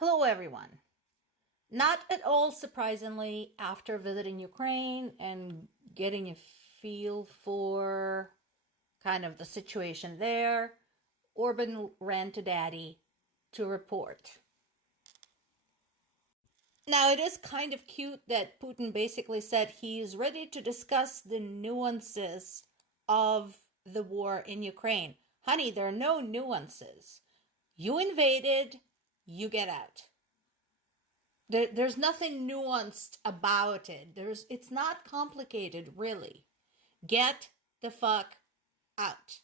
Hello, everyone. Not at all surprisingly, after visiting Ukraine and getting a feel for kind of the situation there, Orban ran to Daddy to report. Now, it is kind of cute that Putin basically said he's ready to discuss the nuances of the war in Ukraine. Honey, there are no nuances. You invaded, you get out. There's nothing nuanced about it. It's not complicated, really. Get the fuck out.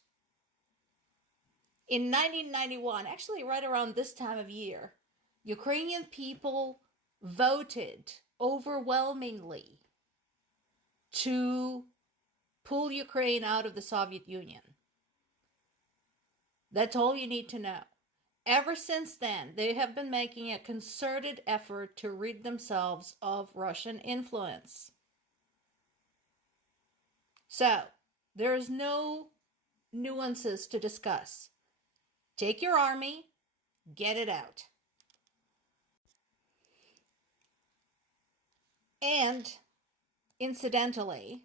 In 1991, actually right around this time of year, Ukrainian people voted overwhelmingly to pull Ukraine out of the Soviet Union. That's all you need to know. Ever since then, they have been making a concerted effort to rid themselves of Russian influence. So, there's no nuances to discuss. Take your army, get it out. And, incidentally,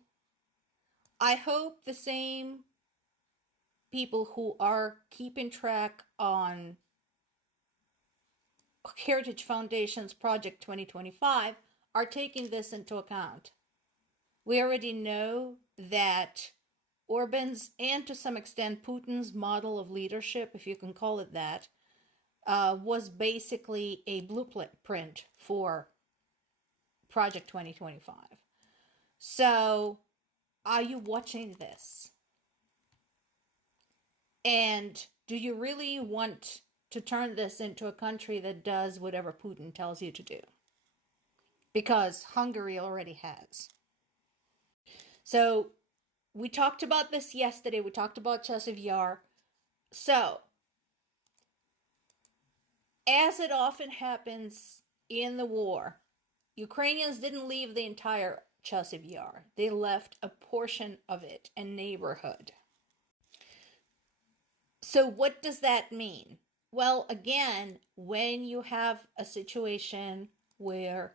I hope the same people who are keeping track on Heritage Foundation's Project 2025 are taking this into account. We already know that Orban's and to some extent Putin's model of leadership, if you can call it that, was basically a blueprint for Project 2025. So, are you watching this? And do you really want to turn this into a country that does whatever Putin tells you to do? Because Hungary already has. So, we talked about this yesterday. We talked about Chasiv Yar. So, as it often happens in the war, Ukrainians didn't leave the entire Chasiv Yar. They left a portion of it, a neighborhood. So what does that mean? Well, again, when you have a situation where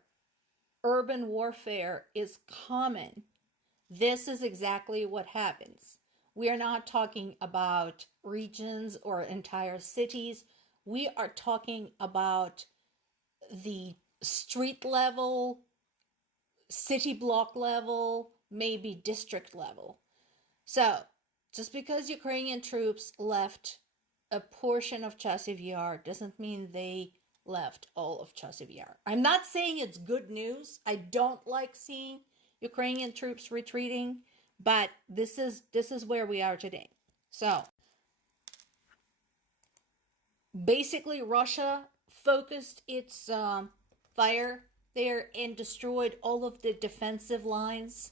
urban warfare is common, this is exactly what happens. We are not talking about regions or entire cities. We are talking about the street level, city block level, maybe district level. So, just because Ukrainian troops left a portion of Chasiv Yar doesn't mean they left all of Chasiv Yar. I'm not saying it's good news. I don't like seeing Ukrainian troops retreating, but this is where we are today. So, basically, Russia focused its fire there and destroyed all of the defensive lines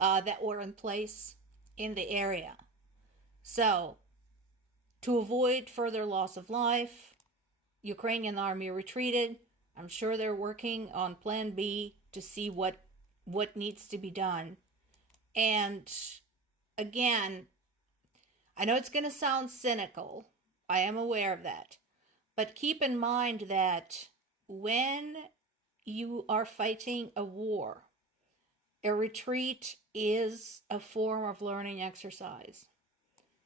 that were in place in the area. So, to avoid further loss of life, Ukrainian army retreated. I'm sure they're working on Plan B to see what needs to be done. And again, I know it's going to sound cynical. I am aware of that. But keep in mind that when you are fighting a war, a retreat is a form of learning exercise.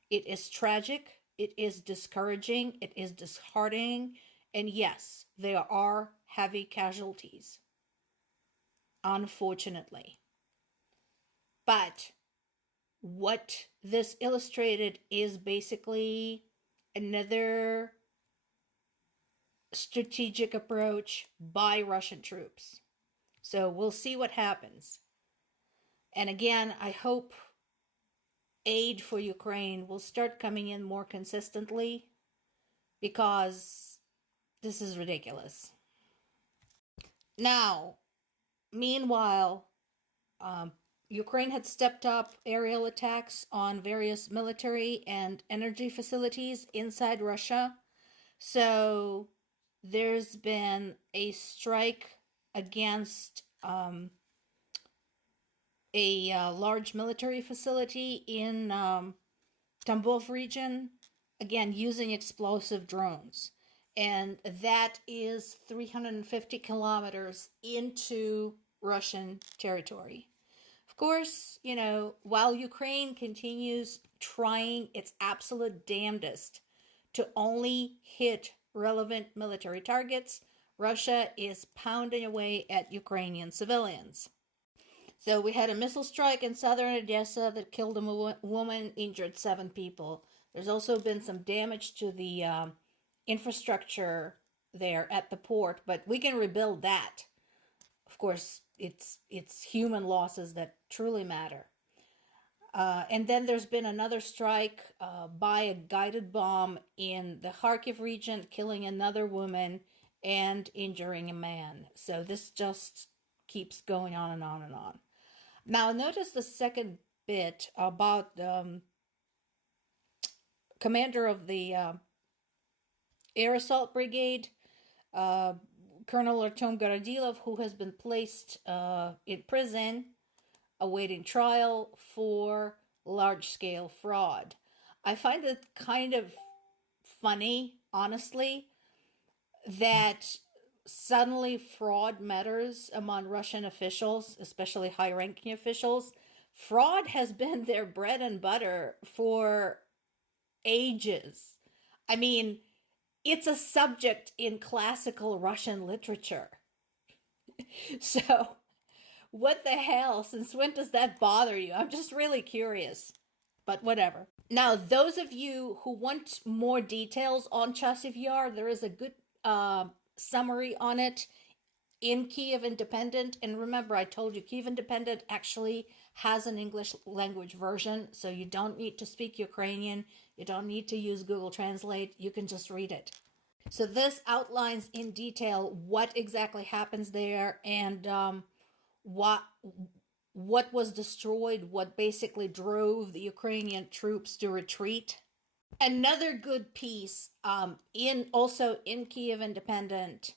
It is tragic, it is discouraging, it is disheartening, and yes, there are heavy casualties, unfortunately. But what this illustrated is basically another strategic approach by Russian troops. So we'll see what happens. And again, I hope aid for Ukraine will start coming in more consistently because this is ridiculous. Now, meanwhile, Ukraine had stepped up aerial attacks on various military and energy facilities inside Russia. So there's been a strike against a large military facility in Tambov region, again, using explosive drones. and that is 350 kilometers into Russian territory. Of course, while Ukraine continues trying its absolute damnedest to only hit relevant military targets, Russia is pounding away at Ukrainian civilians. So we had a missile strike in southern Odessa that killed a woman, injured 7 people. There's also been some damage to the infrastructure there at the port, but we can rebuild that. Of course, it's human losses that truly matter. And then there's been another strike by a guided bomb in the Kharkiv region, killing another woman and injuring a man. So this just keeps going on and on and on. Now, notice the second bit about commander of the Air Assault Brigade, Colonel Artem Gorodilov, who has been placed in prison awaiting trial for large-scale fraud. I find it kind of funny, honestly, that suddenly fraud matters among Russian officials, especially high-ranking officials. Fraud has been their bread and butter for ages. I mean, it's a subject in classical Russian literature. So, what the hell? Since when does that bother you? I'm just really curious. But whatever. Now, those of you who want more details on Chasiv Yar, there is a good summary on it in Kiev Independent. And remember, I told you Kiev Independent actually has an English language version, so you don't need to speak Ukrainian. You don't need to use Google Translate. You can just read it. So this outlines in detail what exactly happens there and what was destroyed, what basically drove the Ukrainian troops to retreat. Another good piece also in Kiev Independent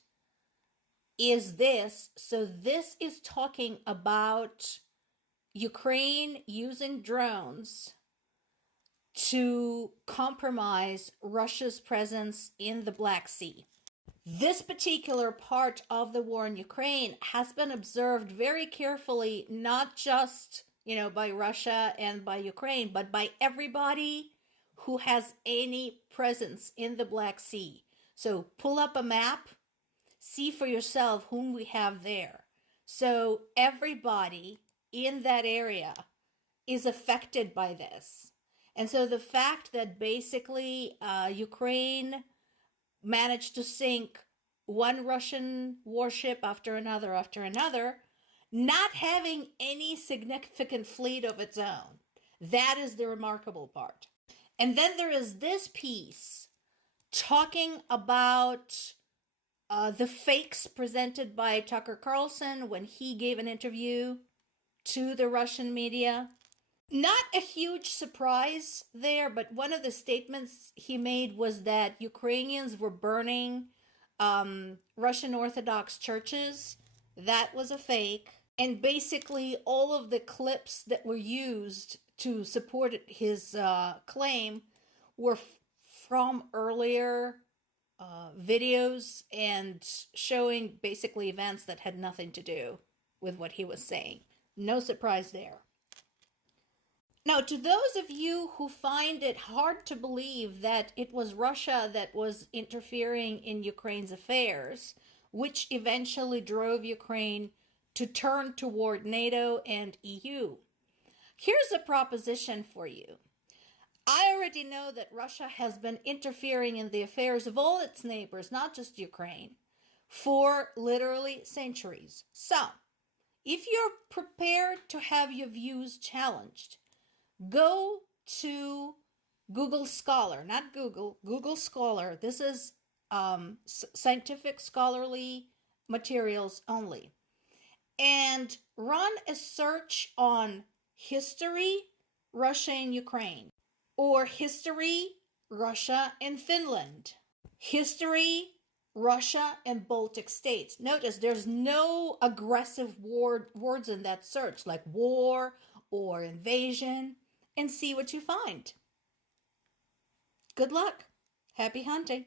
is this. So this is talking about Ukraine using drones to compromise Russia's presence in the Black Sea. This particular part of the war in Ukraine has been observed very carefully, not just, by Russia and by Ukraine, but by everybody who has any presence in the Black Sea. So pull up a map, see for yourself whom we have there. So everybody in that area is affected by this. And so the fact that basically Ukraine managed to sink one Russian warship after another, not having any significant fleet of its own, that is the remarkable part. And then there is this piece talking about the fakes presented by Tucker Carlson when he gave an interview to the Russian media. Not a huge surprise there, but one of the statements he made was that Ukrainians were burning Russian Orthodox churches. That was a fake. And basically all of the clips that were used to support his claim were from earlier videos and showing basically events that had nothing to do with what he was saying. No surprise there. Now, to those of you who find it hard to believe that it was Russia that was interfering in Ukraine's affairs, which eventually drove Ukraine to turn toward NATO and EU, here's a proposition for you. I already know that Russia has been interfering in the affairs of all its neighbors, not just Ukraine, for literally centuries. So, if you're prepared to have your views challenged, go to Google Scholar, not Google, Google Scholar. This is scientific scholarly materials only. And run a search on history, Russia and Ukraine, or history, Russia and Finland, history, Russia and Baltic states. Notice there's no aggressive words in that search like war or invasion, and see what you find. Good luck. Happy hunting.